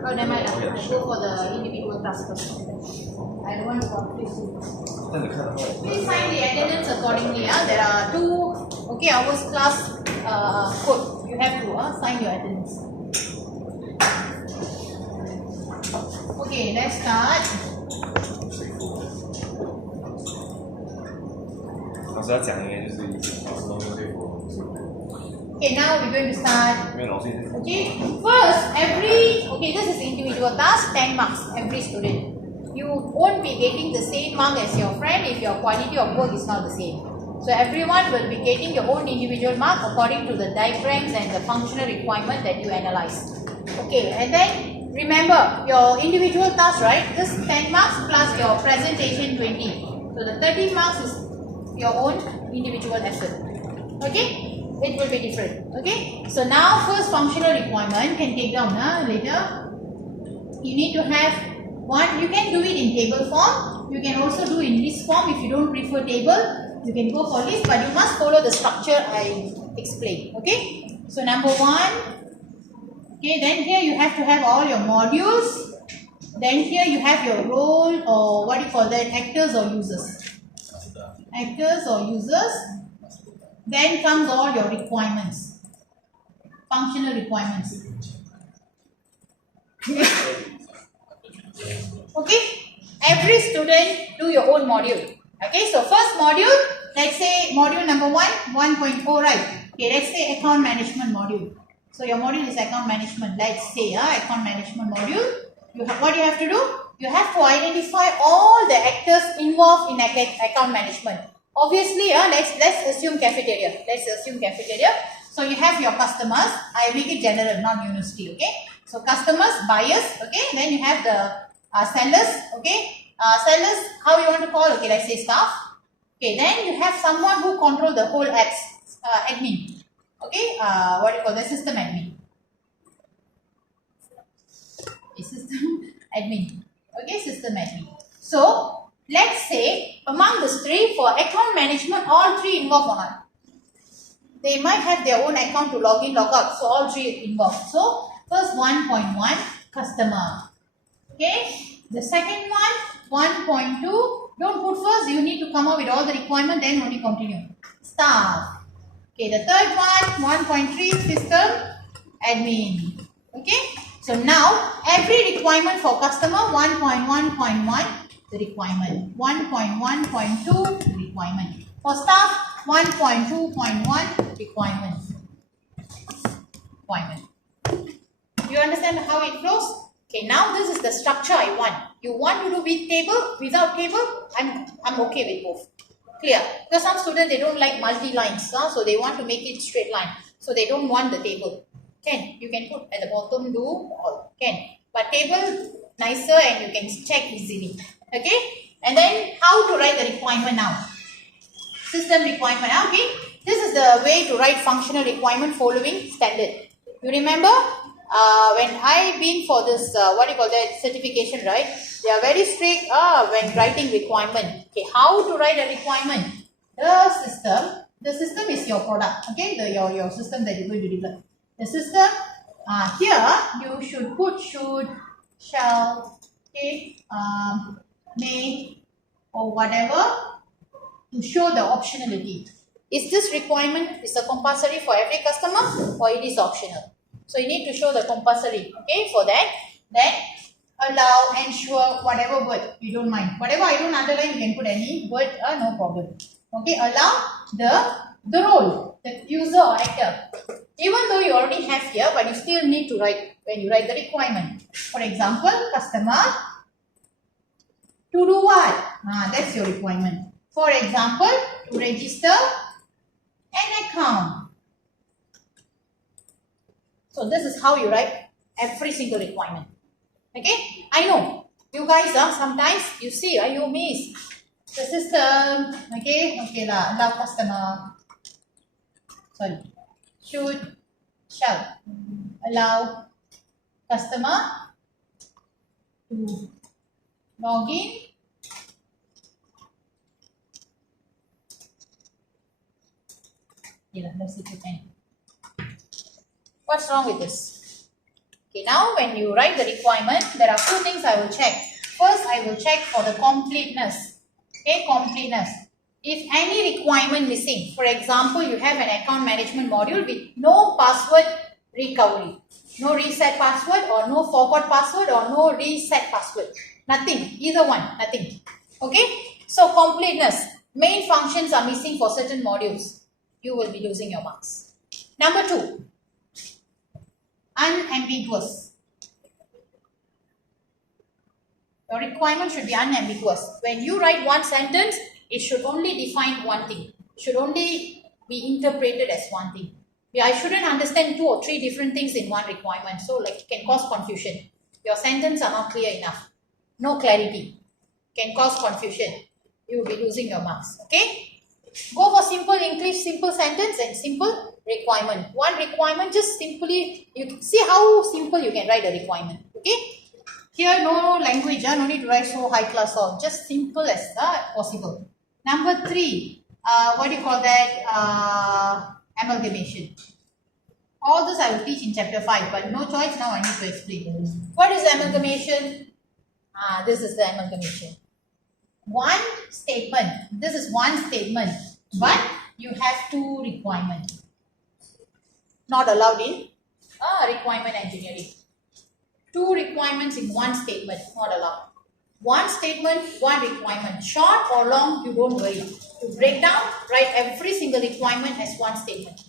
Oh, never mind. Go for the individual task first. I don't want to confuse you. Please sign the attendance accordingly. There are 2 hours class code. You have to sign your attendance. Okay, let's start. Okay, now we're going to start. Okay, first, this is individual task, 10 marks, every student. You won't be getting the same mark as your friend if your quality of work is not the same. So everyone will be getting your own individual mark according to the diagrams and the functional requirement that you analyze. Okay, and then remember your individual task, right? This 10 marks plus your presentation 20. So the 30 marks is your own individual effort. Okay? It will be different. Okay, so now first functional requirement can take down later. You need to have one. You can do it in table form. You can also do in list form. If you don't prefer table, you can go for list, but you must follow the structure I explained. Okay, so number 1. Okay, then here you have to have all your modules. Then here you have your role, or what do you call that, actors or users. Actors or users. Then comes all your requirements, functional requirements. Okay, every student do your own module. Okay, so first module, let's say module number 1, 1.0, right? Okay, let's say account management module. So your module is account management. Let's say account management module. What you have to do? You have to identify all the actors involved in account management. Obviously, let's assume cafeteria. So you have your customers. I make it general, not university. Okay. So customers, buyers. Okay. Then you have the sellers. Okay. Sellers, how you want to call? Okay. Let's say staff. Okay. Then you have someone who control the whole apps. Admin. Okay. What do you call the system admin? System admin. Okay. System admin. So let's say among the 3 for account management, all 3 involved or not. They might have their own account to log in, log out. So all 3 involved. So first 1.1 customer. Okay. The second one 1.2. Don't put first. You need to come up with all the requirement. Then only continue. Staff. Okay. The third one 1.3 system admin. Okay. So now every requirement for customer 1.1.1. The requirement 1.1.2 requirement for staff 1.2.1 requirement. You understand how it flows? Okay, now this is the structure I want. You want to do with table, without table? I'm okay with both. Clear? Because some students, they don't like multi lines, so they want to make it straight line. So they don't want the table. You can put at the bottom, do all. But table nicer and you can check easily. Okay, and then how to write the requirement now? System requirement. Okay, this is the way to write functional requirement following standard. You remember when I been for this certification, right? They are very strict when writing requirement. Okay, how to write a requirement? The system is your product. Okay, your system that you're going to develop. The system here you should put should, shall, okay, may, or whatever to show the optionality. Is this requirement is a compulsory for every customer or it is optional? So you need to show the compulsory. Okay, for that, then allow, ensure, whatever word you don't mind. Whatever I don't underline, you can put any word, no problem. Okay, allow the role, the user or actor. Even though you already have here, but you still need to write when you write the requirement. For example, customer to do what? That's your requirement. For example, to register an account. So this is how you write every single requirement. Okay, I know you guys sometimes you see you miss the system. Okay, allow customer. Sorry, should, shall allow customer to log in let's see if you can. What's wrong with this? Okay, now when you write the requirement, there are two things I will check. First, I will check for the completeness. Okay, completeness. If any requirement missing, for example, you have an account management module with no password recovery, no reset password or no forgot password or no reset password, nothing, either one, nothing. Okay, so completeness, main functions are missing for certain modules, you will be losing your marks. Number 2, unambiguous. Your requirement should be unambiguous. When you write one sentence, it should only define one thing. It should only be interpreted as one thing. Yeah, I shouldn't understand 2 or 3 different things in one requirement. So like it can cause confusion. Your sentence are not clear enough. No clarity. Can cause confusion. You will be losing your marks. Okay? Go for simple English, simple sentence and simple requirement. One requirement, just simply, you see how simple you can write a requirement. Okay? Here, no language, no need to write so high class all, just simple as possible. Number 3, what do you call that? Amalgamation. All this I will teach in chapter 5, but no choice, now I need to explain. What is amalgamation? This is the amalgamation. One statement, this is one statement, but you have 2 requirements. Not allowed in requirement engineering. 2 requirements in one statement, not allowed. One statement, one requirement. Short or long, you don't worry. To break down, write every single requirement as one statement.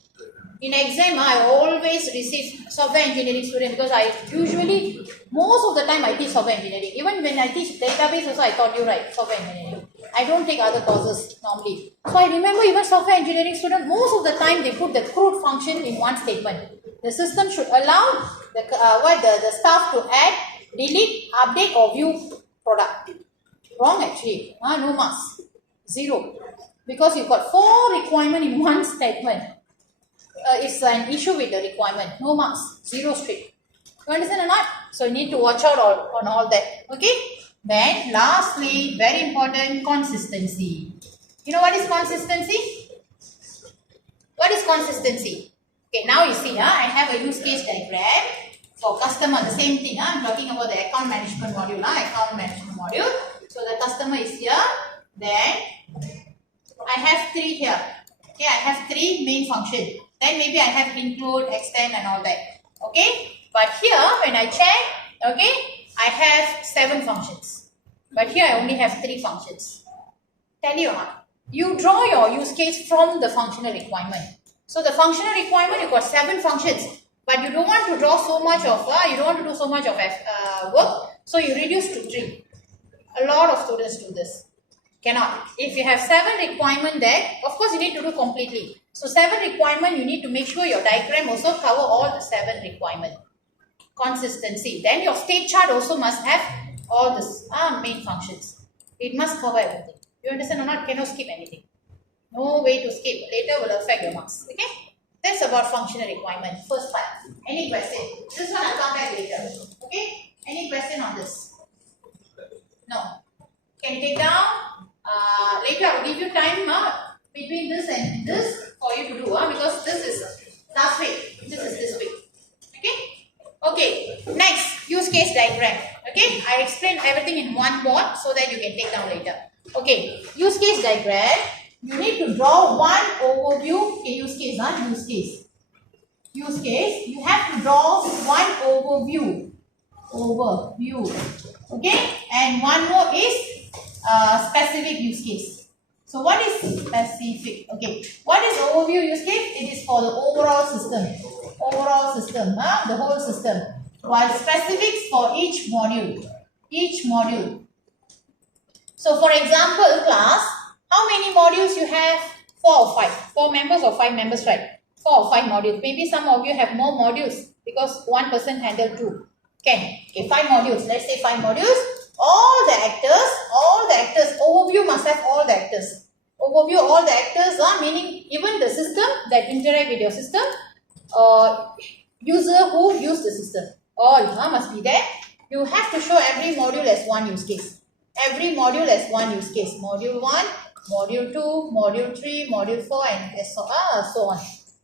In exam, I always receive software engineering students because I usually, most of the time I teach software engineering. Even when I teach database also, I taught you right, software engineering. I don't take other courses normally. So I remember even software engineering students, most of the time they put the crude function in one statement. The system should allow the staff to add, delete, update or view product. Wrong actually. No marks. 0. Because you've got 4 requirements in one statement. It's an issue with the requirement. No marks. 0 straight. You understand or not? So you need to watch out on all that. Okay? Then lastly, very important, consistency. You know what is consistency? What is consistency? Okay, now you see, I have a use case diagram for customer, the same thing. I'm talking about the account management module. So the customer is here. Then I have 3 here. Okay, I have 3 main functions. Then maybe I have include, extend and all that. Okay, but here when I check, okay, I have 7 functions. But here I only have 3 functions. Tell you what, you draw your use case from the functional requirement. So the functional requirement, you got 7 functions, but you don't want to draw so much of, you don't want to do so much of work, so you reduce to 3. A lot of students do this. Cannot. If you have 7 requirement there, of course you need to do completely. So 7 requirement, you need to make sure your diagram also cover all the 7 requirement. Consistency. Then your state chart also must have all this main functions. It must cover everything. You understand or not? Cannot skip anything. No way to skip. Later will affect your marks. Okay? That's about functional requirement. First part. Any question? This one I'll come back later. Okay? Any question on this? No. Can you take down? Later I will give you time between this and this for you to do because this is last week. This is this week. Okay? Okay. Next, use case diagram. Okay? I explained everything in one board so that you can take down later. Okay. Use case diagram. You need to draw one overview. Okay, use case, use case. Use case, you have to draw one overview. Okay, and one more is specific use case. So what is specific? Okay, what is overview use case? It is for the overall system. The whole system. While specifics for each module. So for example, class, how many modules you have? 4 or 5. 4 members or 5 members, right? 4 or 5 modules. Maybe some of you have more modules because one person handle 2. Okay, 5 modules. Let's say 5 modules. All the actors, overview must have all the actors. Overview all the actors, meaning even the system that interact with your system, user who use the system. All must be there. You have to show every module as one use case. Every module as one use case. Module 1, Module 2, Module 3, Module 4 and so on.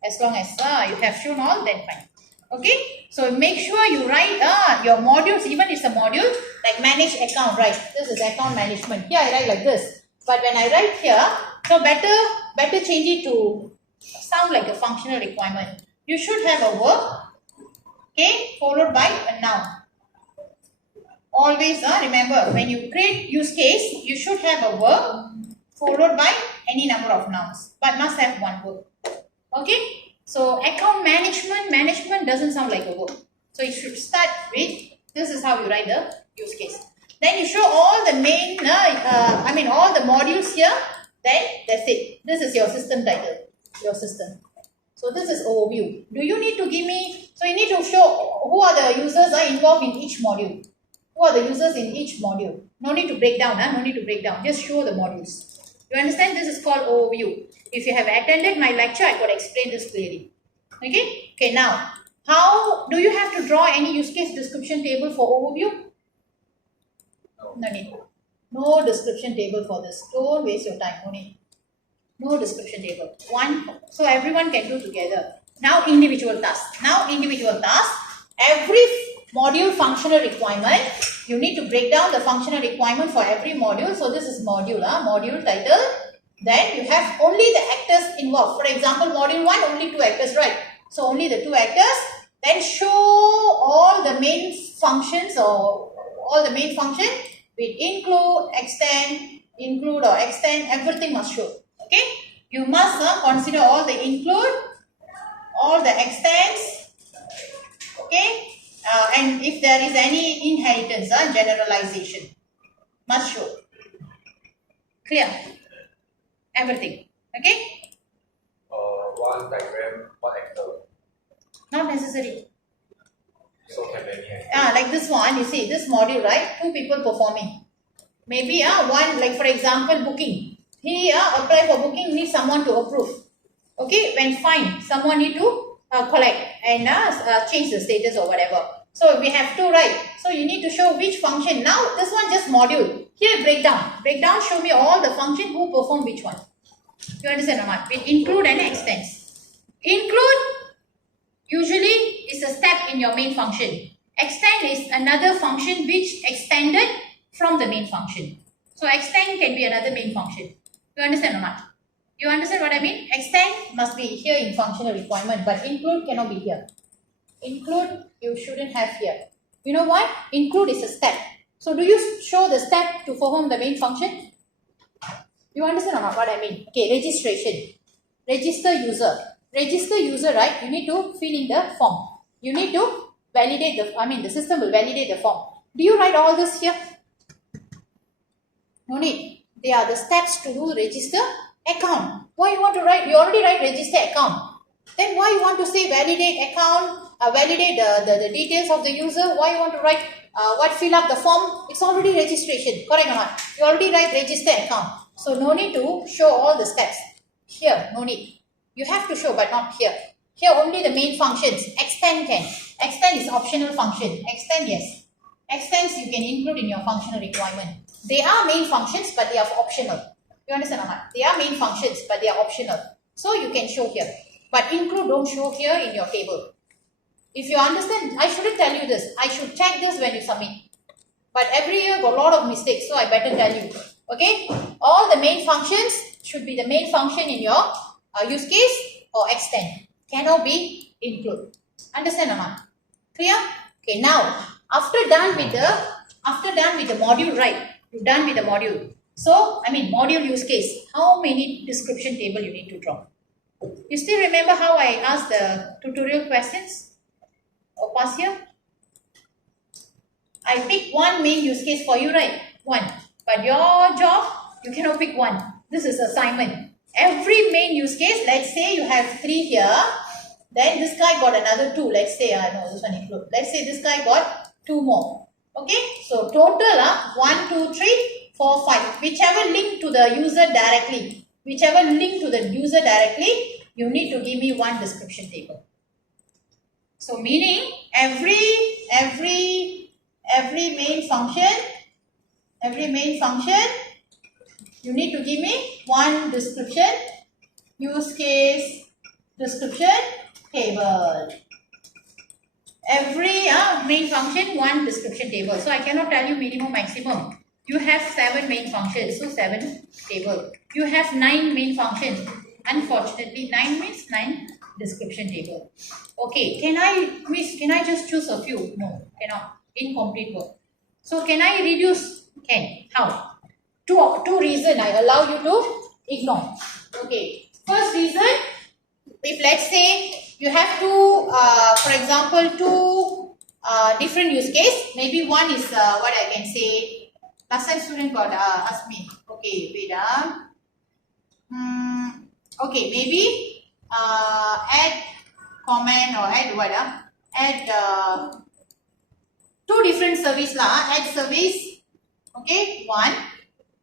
As long as you have shown all, then fine. Okay, so make sure you write your modules, even it's a module like manage account, right? This is account management. Here I write like this. But when I write here, so better change it to sound like a functional requirement. You should have a verb, okay, followed by a noun. Always remember, when you create use case, you should have a verb followed by any number of nouns, but must have one verb. Okay, so account management doesn't sound like a verb. So you should start with, this is how you write the use case. Then you show all the main, all the modules here, then that's it. This is your system title, your system. So this is overview. Do you need to give me, so you need to show who are the users involved in each module. Who are the users in each module? No need to break down, no need to break down. Just show the modules. You understand? This is called overview. If you have attended my lecture, I could explain this clearly. Okay? Okay, now, how do you have to draw any use case description table for overview? No need. No description table for this. Don't waste your time. No need. No description table. One, so everyone can do together. Now, individual tasks. Every module functional requirement, you need to break down the functional requirement for every module. So this is module, module title. Then you have only the actors involved. For example, module 1, only 2 actors, right? So only the 2 actors. Then show all the main functions or all the main function with include, extend, everything must show. Okay? You must consider all the include, all the extends, okay? And if there is any inheritance, generalization, must show. Clear? Everything. Okay? One diagram, one actor. Not necessary. So can many actors? Like this one, you see, this module, right? 2 people performing. Maybe one, like for example, booking. He apply for booking, needs someone to approve. Okay? When fine, someone need to collect and change the status or whatever. So we have to write. So you need to show which function. Now this one just module. Here breakdown. Breakdown show me all the function who perform which one. You understand or not? With include and extends. Include usually is a step in your main function. Extend is another function which extended from the main function. So extend can be another main function. You understand or not? You understand what I mean? Extend must be here in functional requirement, but include cannot be here. Include you shouldn't have here. You know what? Include is a step. So do you show the step to perform the main function? You understand or not what I mean? Okay, registration. Register user. Register user, right? You need to fill in the form. You need to validate the system will validate the form. Do you write all this here? No need. They are the steps to do register account. Why you want to write? You already write register account. Then why you want to say validate account, validate the details of the user? Why you want to write fill up the form? It's already registration, correct or not? You already write register account. So no need to show all the steps. Here, no need. You have to show, but not here. Here only the main functions. Extend can. Extend is optional function. Extend, yes. Extends you can include in your functional requirement. They are main functions, but they are optional. You understand or not? They are main functions, but they are optional. So you can show here. But include don't show here in your table. If you understand, I shouldn't tell you this. I should check this when you submit. But every year got a lot of mistakes, so I better tell you. Okay? All the main functions should be the main function in your use case or extend. Cannot be include. Understand or not? Clear? Okay, now after done with the module, right? You're done with the module. So, module use case. How many description table you need to draw? You still remember how I asked the tutorial questions? Or past year? I pick one main use case for you, right? One. But your job, you cannot pick one. This is assignment. Every main use case, let's say you have 3 here. Then this guy got another 2. Let's say, no, this one include. Let's say this guy got 2 more. Okay? So total, 1, 2, 3, 4, 5. Whichever link to the user directly. You need to give me one description table. So meaning every main function, you need to give me one description, use case description table. Every main function, one description table. So I cannot tell you minimum, maximum. You have 7 main functions, so 7 table. You have 9 main functions. Unfortunately, 9 means 9 description table. Okay, can I just choose a few? No, cannot. Incomplete work. So can I reduce? Can. How? Two reason I allow you to ignore. Okay. First reason, if let's say you have two, for example, two different use case. Maybe one is what I can say. Last time student got asked me. Okay, wait. Okay, maybe add comment or add what? Add two different service lah. Add service. Okay, one.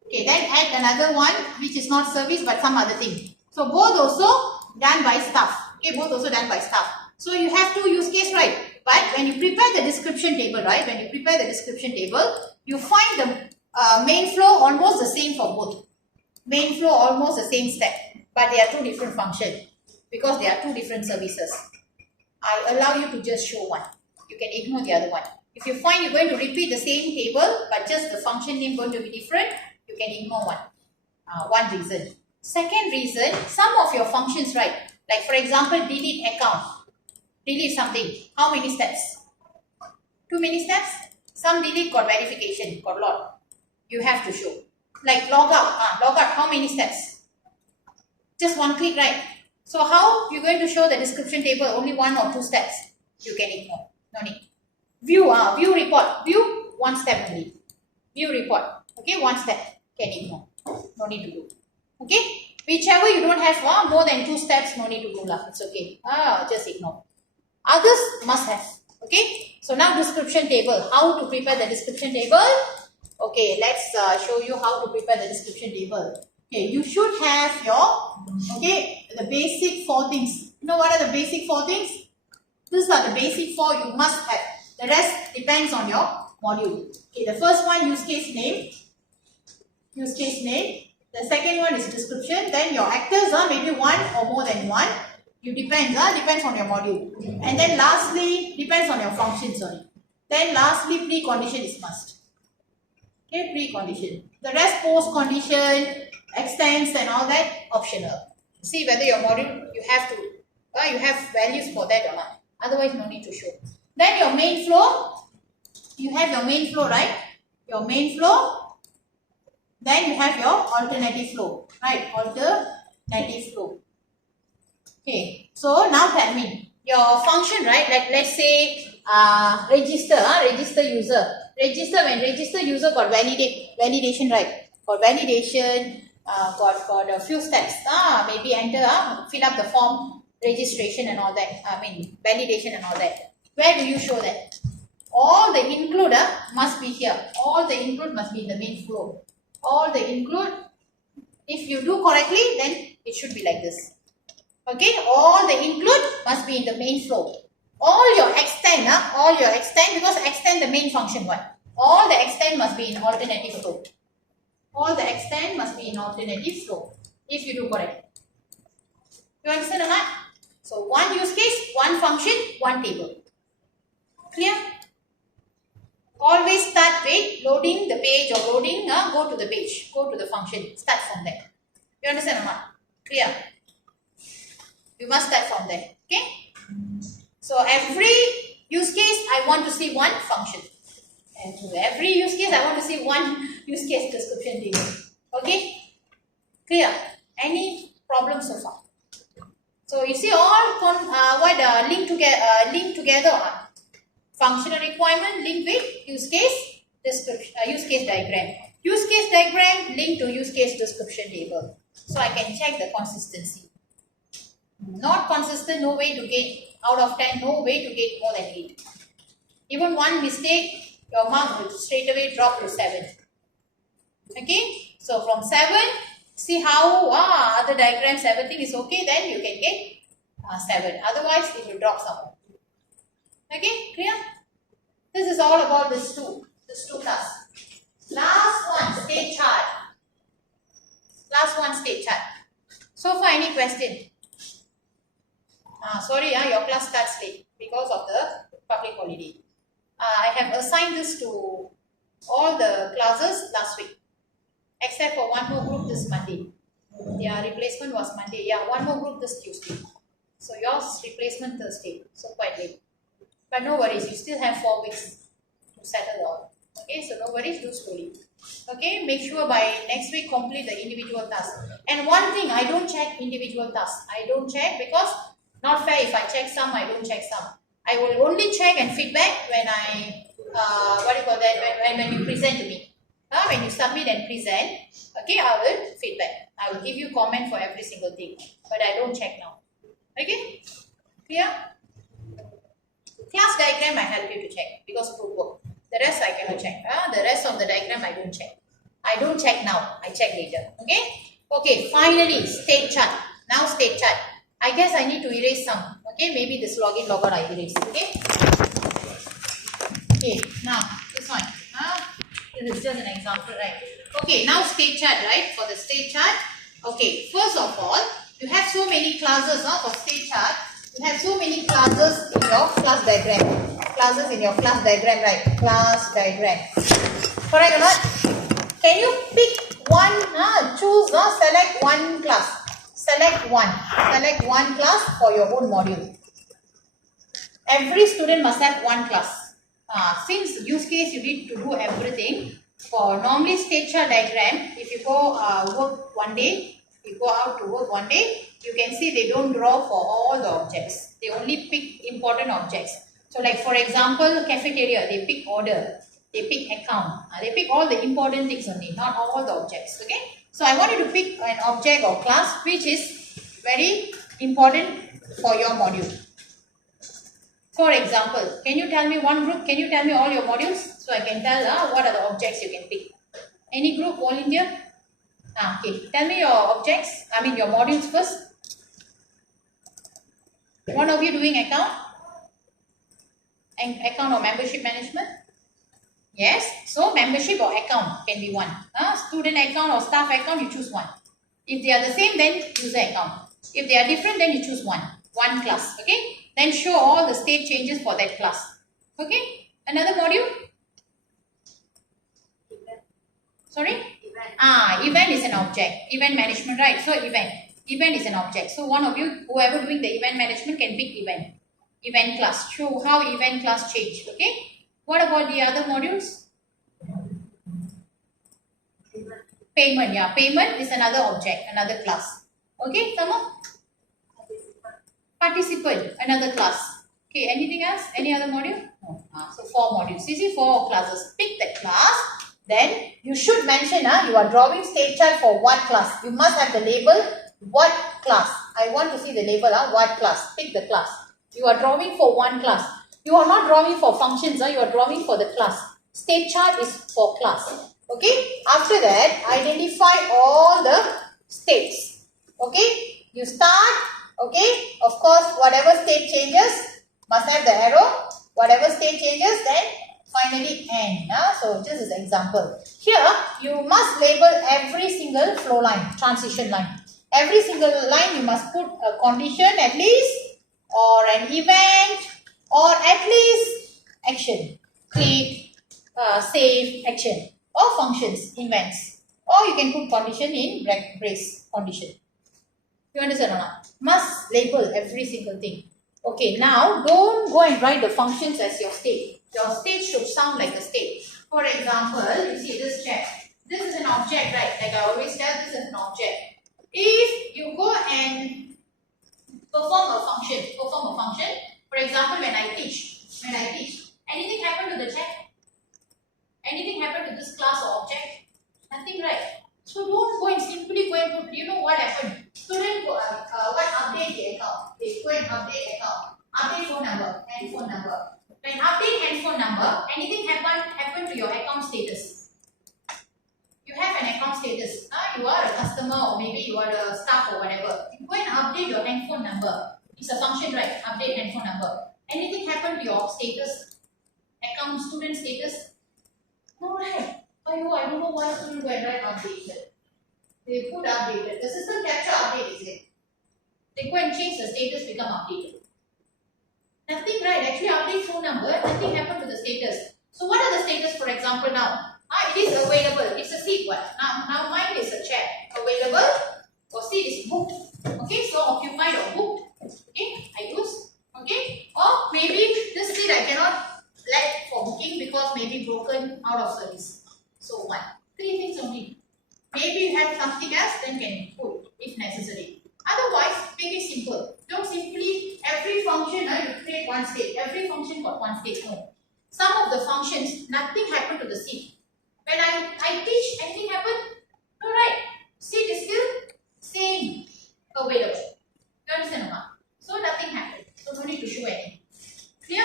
Okay, then add another one which is not service but some other thing. So both also done by staff. Okay, both also done by staff. So you have two use case, right? But when you prepare the description table, right? When you prepare the description table, you find the main flow almost the same for both. Main flow almost the same step, but they are two different functions because they are two different services. I allow you to just show one. You can ignore the other one. If you find you're going to repeat the same table, but just the function name going to be different, you can ignore one. One reason. Second reason, some of your functions, right? Like for example, delete account. Delete something. How many steps? Too many steps? Some delete got verification, got lot. You have to show. Like log out. Log out, how many steps? Just one click, right? So how you're going to show the description table? Only 1 or 2 steps. You can ignore. No need. View, view report. View, 1 step only. View report. Okay, 1 step. Can ignore. No need to do. Okay. Whichever you don't have more than 2 steps, no need to do lah. It's okay. Just ignore. Others must have. Okay. So now description table. How to prepare the description table? Okay, let's show you how to prepare the description table. Okay, you should have your, okay, the basic 4 things. You know what are the basic 4 things? These are the basic 4 you must have. The rest depends on your module. Okay, the first one, use case name. Use case name. The second one is description. Then your actors are maybe 1 or more than 1. You depends on your module. And then lastly, depends on your function, sorry. Then lastly, precondition is must. Okay, precondition. The rest post-condition, extends and all that, optional. See whether your module, you have to, you have values for that or not. Otherwise, no need to show. Then your main flow, you have your main flow, right? Your main flow. Then you have your alternative flow, right? Alternative flow. Okay, so now tell me, your function, right? Like let's say register, register user. When register user got validation, right? For validation, got a few steps. Maybe enter, fill up the form, registration and all that. Validation and all that. Where do you show that? All the include must be here. All the include must be in the main flow. All the include, if you do correctly, then it should be like this. Okay, all the include must be in the main flow. All your extend, because extend the main function one. All the extend must be in alternative flow. All the extend must be in alternative flow. If you do correct. You understand or not? So one use case, one function, one table. Clear? Always start with loading the page or loading, go to the page, go to the function, start from there. You understand or not? Clear? You must start from there. Okay? So every use case, I want to see one function. And to every use case, I want to see one use case description table. Okay? Clear? Any problem so far? So you see all link together. Functional requirement link with use case description, use case diagram. Use case diagram link to use case description table. So I can check the consistency. Not consistent, no way to get out of 10, no way to get more than 8. Even one mistake, your mark will straight away drop to 7. Okay, so from 7, see how other diagrams, everything is okay, then you can get 7. Otherwise, it will drop somewhere. Okay, clear? This is all about this two class. Last one, state chart. Last one, state chart. So far, any question? Sorry, your class starts late because of the public holiday. I have assigned this to all the classes last week, except for one more group this Monday. Their replacement was Monday. Yeah, one more group this Tuesday. So yours replacement Thursday. So quite late. But no worries, you still have 4 weeks to settle all. Okay, so no worries, do slowly. Okay, make sure by next week complete the individual task. And one thing, I don't check individual tasks. I don't check because not fair if I check some, I don't check some. I will only check and feedback when I, what do you call that, when you present to me. When you submit and present, okay, I will feedback. I will give you comment for every single thing. But I don't check now. Okay, clear? Class diagram I help you to check because group work. The rest I cannot check. The rest of the diagram I don't check. I don't check now. I check later. Okay? Okay, finally, state chart. Now state chart. I guess I need to erase some. Okay, maybe this login logout I erase. Okay? Okay, now this one. This is just an example, right? Okay, now state chart, right? For the state chart. Okay, first of all, you have so many classes for state chart. You have so many classes in your class diagram. Classes in your class diagram, right? Class diagram. Correct or not? Can you pick one, choose, select one class. Select one. Select one class for your own module. Every student must have one class. Since use case you need to do everything. For normally state chart diagram, if you go work one day, you go out to work one day, you can see they don't draw for all the objects. They only pick important objects. So like for example, cafeteria, they pick order, they pick account, they pick all the important things only, not all the objects. Okay. So I want you to pick an object or class which is very important for your module. For example, can you tell me one group? Can you tell me all your modules? So I can tell what are the objects you can pick. Any group volunteer? Okay, tell me your objects, your modules first. One of you doing account? Account or membership management? Yes, so membership or account can be one. Student account or staff account, you choose one. If they are the same, then user account. If they are different, then you choose one class. Okay, then show all the state changes for that class. Okay, another module? Sorry? Event is an object. Event management, right? So event is an object. So one of you, whoever doing the event management can pick event. Event class. Show how event class changed. Okay. What about the other modules? Payment. Yeah. Payment is another object, another class. Okay. Come on. Participant, another class. Okay. Anything else? Any other module? No. So 4 modules. You see 4 classes. Pick the class. Then you should mention you are drawing state chart for what class. You must have the label what class. I want to see the label what class. Pick the class. You are drawing for one class. You are not drawing for functions. You are drawing for the class. State chart is for class. Okay. After that, identify all the states. Okay. You start. Okay. Of course, whatever state changes must have the arrow. Whatever state changes, then finally end. So this is an example. Here you must label every single flow line, transition line. Every single line you must put a condition at least, or an event, or at least action. Click, save, action, or functions, events. Or you can put condition in brace, condition. You understand or not? Must label every single thing. Okay, now don't go and write the functions as your state. Your state should sound like a state. For example, you see this chair. This is an object, right? Like I always tell, this is an object. If you go and perform a function, for example, when I teach, anything happen to the chair? Anything happen to this class or object? Nothing, right? So don't go and simply go and put, you know what happened? Student go, what update the account? They go and update account. Update phone number, handphone number. When update handphone number, anything happen to your account status. You have an account status. You are a customer or maybe you are a staff or whatever. You go and update your handphone number. It's a function, right? Update handphone number. Anything happen to your status? Account student status? No, right? I don't know why student go and write updated. They put updated. The system capture update is it. They go and change the status become updated. Nothing, right? Actually, update phone number, nothing happened to the status. So what are the status, for example, now? It is available. It's a seat. What? Now mine is a chair. Available or seat is booked. Okay, so occupied or booked. Okay, I use. Okay, or maybe this seat I cannot let for booking because maybe broken, out of service. So one, three things only. Maybe you have something else, then can put if necessary. Otherwise, make it simple. Don't simply every function you create one state. Every function got one state. No. Some of the functions, nothing happened to the seat. When I teach, anything happen? No, right? Seat is still same available. You understand, Amma? So nothing happened. So no need to show anything. Clear?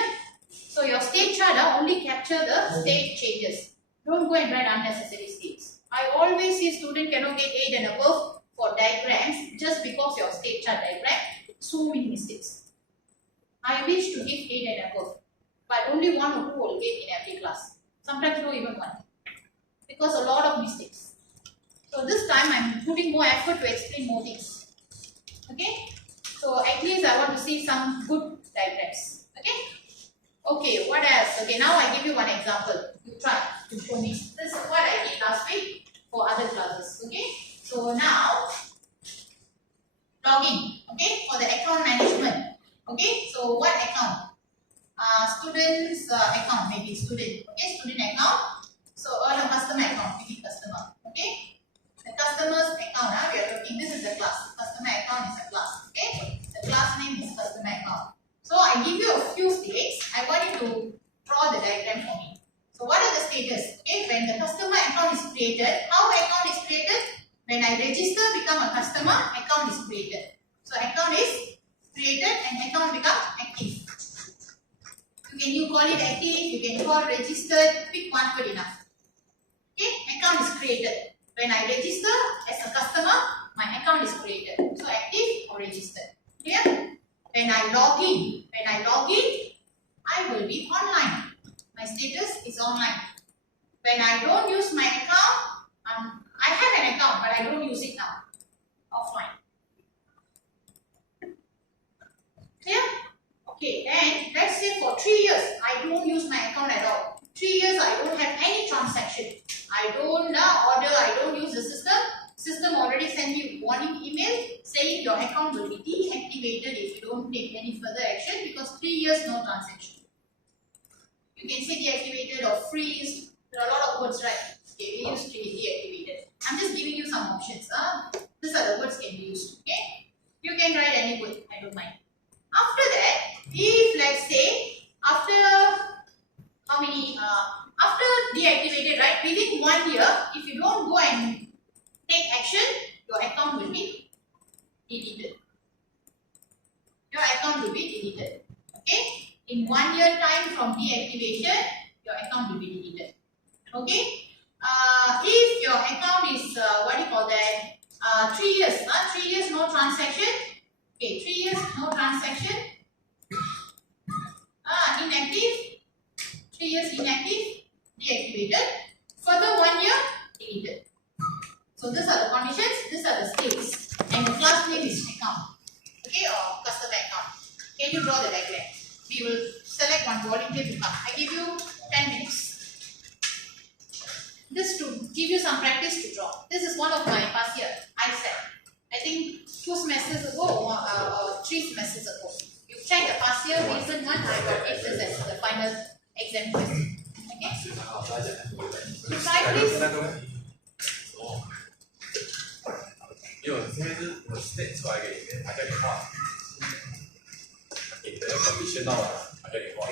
So your state chart only capture the state changes. Don't go and write unnecessary states. I always see student cannot get 8 and above for diagrams just because your state chart diagram. So many mistakes. I wish to give 8 and above, but only 1 or 2 will get in every class. Sometimes no even 1. Because a lot of mistakes. So this time I am putting more effort to explain more things. Okay? So at least I want to see some good diagrams. Okay? Okay, what else? Okay, now I give you one example. You try to show me. This is what I did last week for other classes. Okay? So now, login. Okay? For the account management. Okay? So what account? Student's account, maybe student. Okay? Student account. So earn a customer account, maybe customer. Okay? The customer's account, we are looking, this is the class. Customer account is a class. Okay? The class name is customer account. So I give you a few states. I want you to draw the diagram for me. So what are the status? Okay, when the customer account is created, how account is created? When I register, become a customer, account is created. So account is created and account becomes active. You call it active, you can call registered, pick one word enough. Okay, account is created. When I register as a customer, my account is created. So active or registered. Clear? When I log in, I will be online. My status is online. When I don't use my account, I have an account, but I don't use it now. Offline. Clear? Okay, then let's say for 3 years, I don't use my account at all. 3 years, I don't have any transaction. I don't order, I don't use the system. System already sent you warning email saying your account will be deactivated if you don't take any further action because 3 years no transaction. You can say deactivated or freeze. There are a lot of words, right? Okay, we use deactivated. I'm just giving you some options. These are the words can be used. Okay, you can write any word. I don't mind. After that, if let's say after how many? After deactivated, right? Within 1 year, if you don't go and take action, your account will be deleted. Your account will be deleted. Okay? In 1 year time from deactivation, your account will be deleted. Okay? If your account is, 3 years, 3 years no transaction. Okay, 3 years no transaction. Inactive. 3 years inactive, deactivated. Further 1 year, deleted. So these are the conditions, these are the states. And the class name is account. Okay, or customer account. Can you draw the diagram? We will select one volunteer to come. I give you 10 minutes. Just to give you some practice to draw. This is one of my past year. I said, I think 2 semesters ago or 3 semesters ago. You check the past year, recent one, I got it as the final exam question. Okay? You try please. 因为我这边是我 state 出来给你，他叫你画，你的 condition 到了，他叫你画，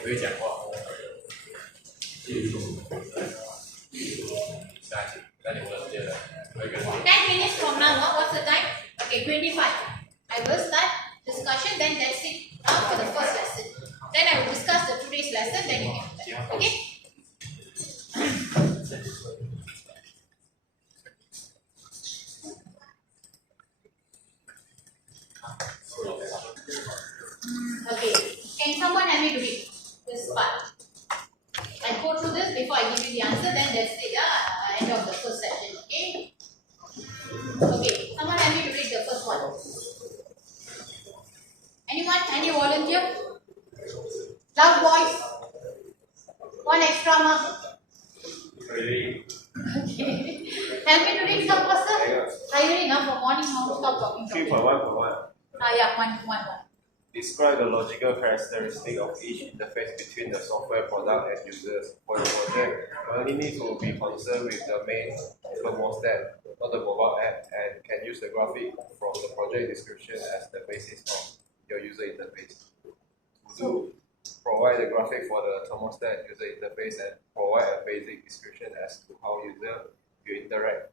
你会讲话。下一题，那你问接着，可以给我。10 minutes from now, what's the time? Okay, 25. I will start discussion, then that's it for the first lesson. Then I will discuss the today's lesson, then you can. Okay? Okay, can someone help me to read this part? I'll go through this before I give you the answer, then that's it. End of the first session, okay? Okay, someone help me to read the first one. Anyone? Any volunteer? Loud voice. One extra mark. Really? Okay. Help me to read some faster. Try reading for morning now. Stop talking. 3.1.1. Yeah, one. Describe the logical characteristic of each interface between the software product and users. For the project, you only need to be concerned with the main thermostat, not the mobile app, and can use the graphic from the project description as the basis of your user interface. To provide the graphic for the thermostat user interface and provide a basic description as to how user will interact.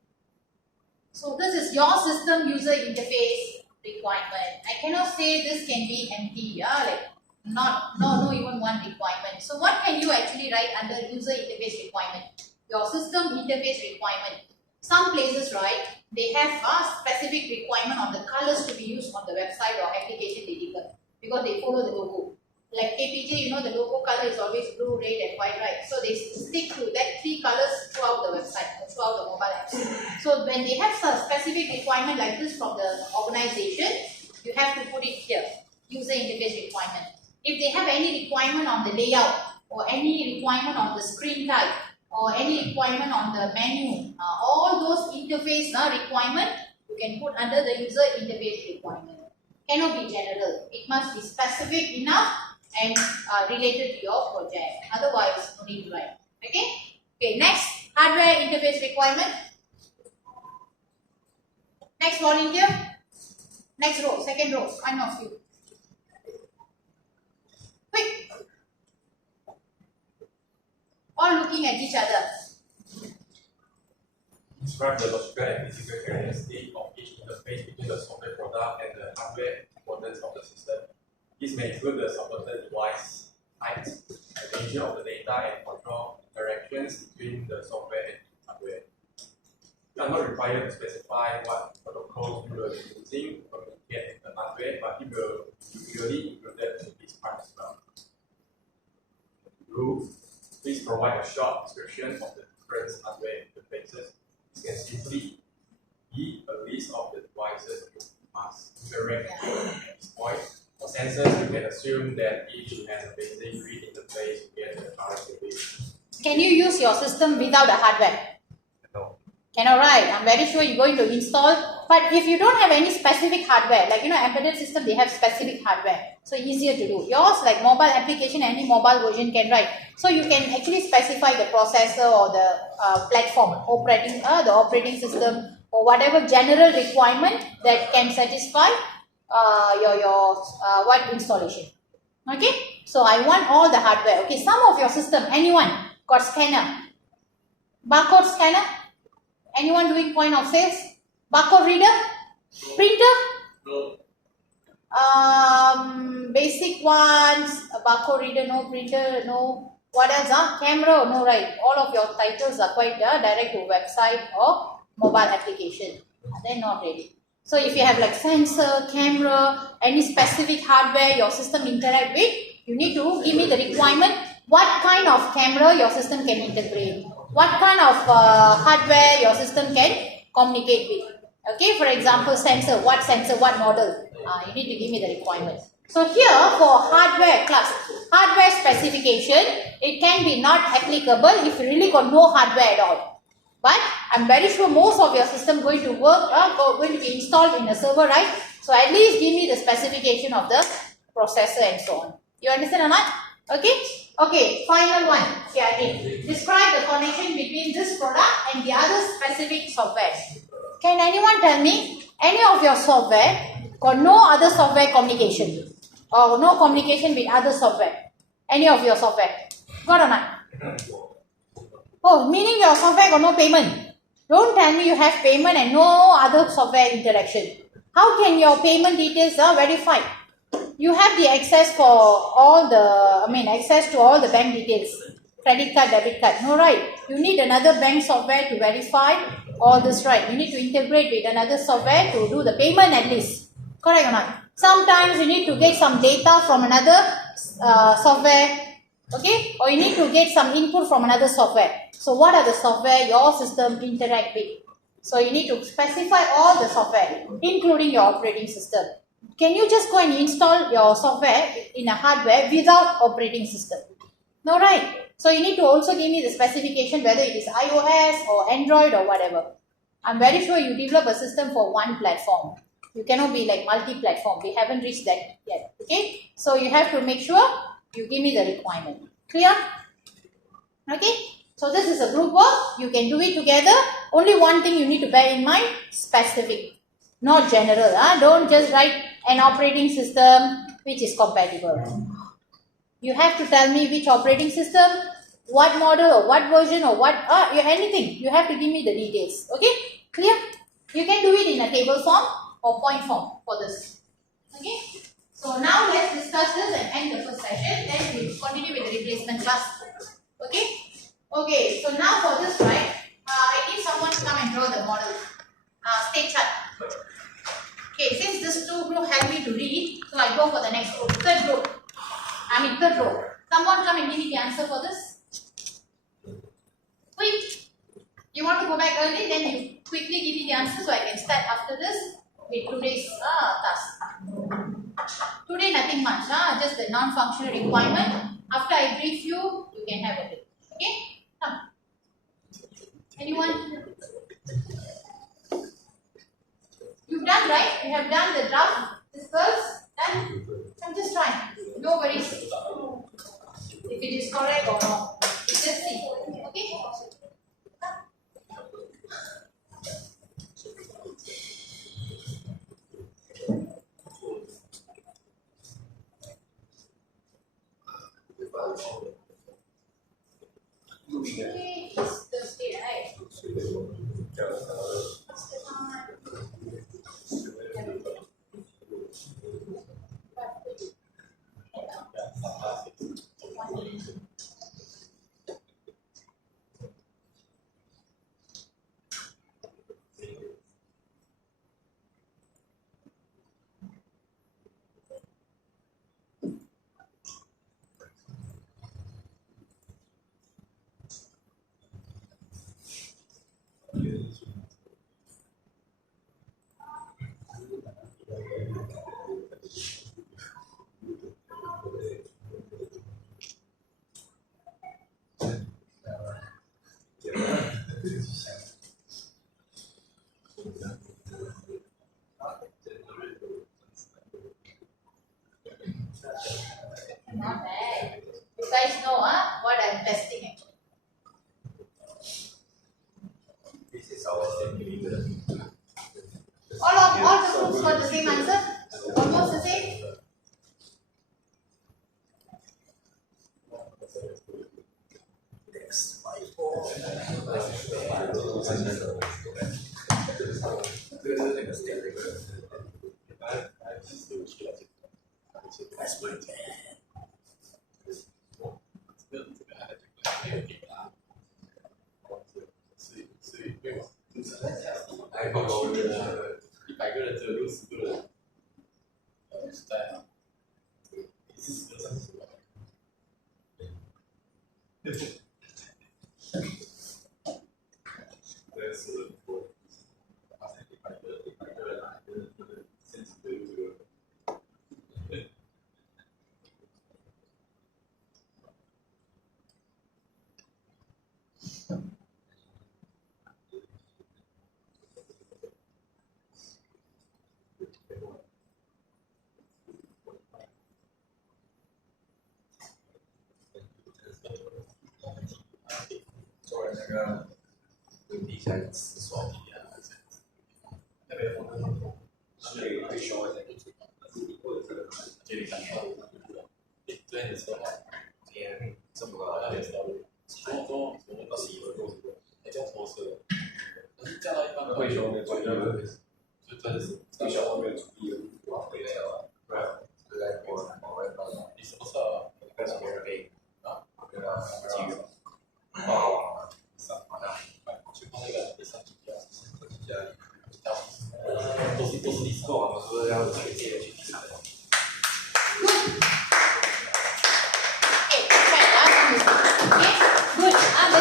So this is your system user interface requirement. I cannot say this can be empty, like no even one requirement. So what can you actually write under user interface requirement? Your system interface requirement. Some places, right, they have a specific requirement on the colors to be used on the website or application they develop because they follow the logo. Like KPJ, the logo color is always blue, red and white, right? So they stick to that 3 colors throughout the website, throughout the mobile apps. So when they have a specific requirement like this from the organization, you have to put it here, user interface requirement. If they have any requirement on the layout or any requirement on the screen type or any requirement on the menu, all those interface requirement you can put under the user interface requirement. Cannot be general. It must be specific enough and related to your project. Otherwise, no need to write. Okay, next, hardware interface requirement. Next volunteer. Next row, second row, one of you. Quick. All looking at each other. Describe the logical and physical characteristics of each interface between the software product and the hardware components of the system. This may include the supported device types, the nature of the data and control interactions between the software and hardware. You are not required to specify what protocols you will be using to communicate with the hardware, but it will usually included in this part as well. Rule: please provide a short description of the different hardware interfaces. This can simply be a list of the devices you must interact with at this point. For sensors, you can assume that each has a basic read interface to get the current reading. Can you use your system without a hardware? No. Cannot, right? I'm very sure you're going to install. But if you don't have any specific hardware, like embedded system, they have specific hardware. So easier to do. Yours, like mobile application, any mobile version can write. So you can actually specify the processor or the platform, the operating system or whatever general requirement that can satisfy your installation. Okay, so I want all the hardware. Okay, some of your system, anyone got scanner, barcode scanner, anyone doing point of sales, barcode reader, printer, basic ones, a barcode reader, no printer, no. What else? Camera, no, right? All of your titles are quite direct to website or mobile application. They're not ready. So if you have like sensor, camera, any specific hardware your system interact with, you need to give me the requirement. What kind of camera your system can integrate? What kind of hardware your system can communicate with? Okay, for example, sensor, what model? You need to give me the requirement. So here for hardware class, hardware specification, it can be not applicable if you really got no hardware at all. But I'm very sure most of your system going to work, going to be installed in a server, right? So at least give me the specification of the processor and so on. You understand or not? Okay? Okay, final one. Here again. Describe the connection between this product and the other specific software. Can anyone tell me any of your software got no other software communication or no communication with other software? Any of your software? Got or not? Oh, meaning your software got no payment. Don't tell me you have payment and no other software interaction. How can your payment details are verified? You have the access for all the, access to all the bank details. Credit card, debit card. No, right? You need another bank software to verify all this, right? You need to integrate with another software to do the payment at least. Correct or not? Sometimes you need to get some data from another software. Okay, or you need to get some input from another software. So what are the software your system interact with? So you need to specify all the software, including your operating system. can you just go and install your software in a hardware without operating system? No, right? So you need to also give me the specification whether it is iOS or Android or whatever. I'm very sure you develop a system for one platform. You cannot be like multi-platform. We haven't reached that yet. Okay? So you have to make sure you give me the requirement. Clear? Okay? So this is a group work. You can do it together. Only one thing you need to bear in mind, specific. Not general. Don't just write an operating system which is compatible. You have to tell me which operating system, what model or what version or what, anything. You have to give me the details. Okay? Clear? You can do it in a table form or point form for this. Okay? So now let's discuss this and end the first session. Then we will continue with the replacement class. Okay? Okay, so now for this, right, I need someone to come and draw the model. State chart. Okay, since this two group help me to read, so I go for the next group, third row. Someone come and give me the answer for this. Quick. You want to go back early, then you quickly give me the answer so I can start after this with today's task. Today nothing much, just the non-functional requirement. After I brief you, you can have a bit. Okay? Come. Anyone? You've done, right? You have done the draft. This girls done. I'm just trying. No worries. If it is correct or not. Just see. Okay? Today is Thursday, right? Not bad. You guys know what I'm testing actually. This is our simulator. All the groups got the same answer? Almost the same?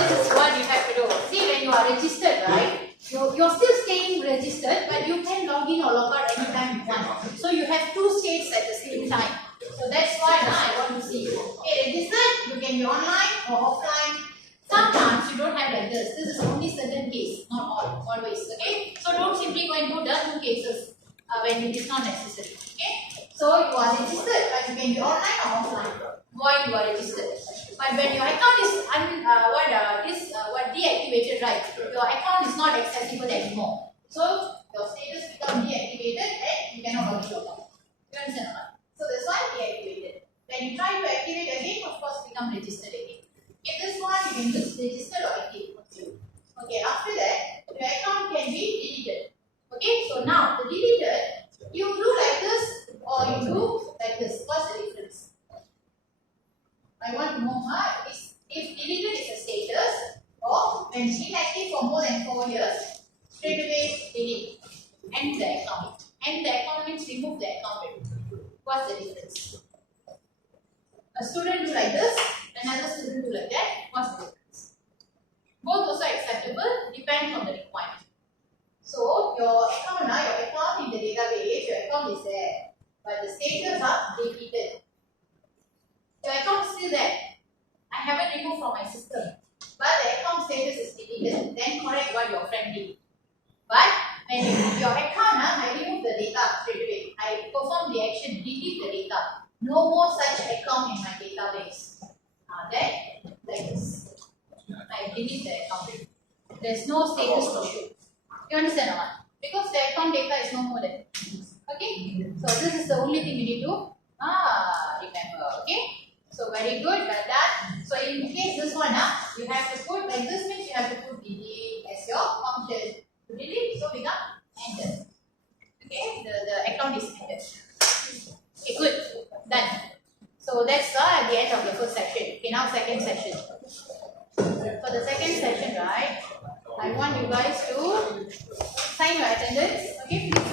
This is what you have to do. See, when you are registered, right? You're still staying registered, but you can log in or log out anytime you want. So you have two states at the same time. So that's why I want to see. Okay, registered, you can be online or offline. Sometimes you don't have like this. This is only certain case, not always. Okay, so don't simply go and do the two cases when it is not necessary. Okay, so you are registered, but you can be online or offline while you are registered. But when your account is deactivated, right? Your account is not accessible anymore. So your status becomes deactivated and you cannot log in or log out. You understand or not? So that's why deactivated. When you try to activate again, of course, become registered again. In this one, you can use registered or active. Okay, after that, your account can be deleted. Okay, so now the deleted, you do like this or you do like this. What's the difference? I want to know if deleted is a status or when inactive for more than 4 years, straight away delete. End the account. End the account means remove the account. What's the difference? A student do like this, another student do like that. What's the difference? Both also acceptable, depends on the requirement. So your account in the database, your account is there, but the status are deleted. Your account is still there. I haven't removed from my system, but the account status is deleted. Then correct what your friend did. But when your account, I remove the data straight away. I perform the action, delete the data. No more such account in my database. Then like this. I delete the account. There's no status to show. You understand or not? Because the account data is no more than. Okay? So this is the only thing you need to remember. Okay? So very good, like that. So in case this one, you have to put like this means you have to put delete as your function. To delete, so become enter. Okay? The account is ended. Okay, good. Done. So that's at the end of the first section. Okay, now second section. For the second session, right, I want you guys to sign your attendance. Okay, please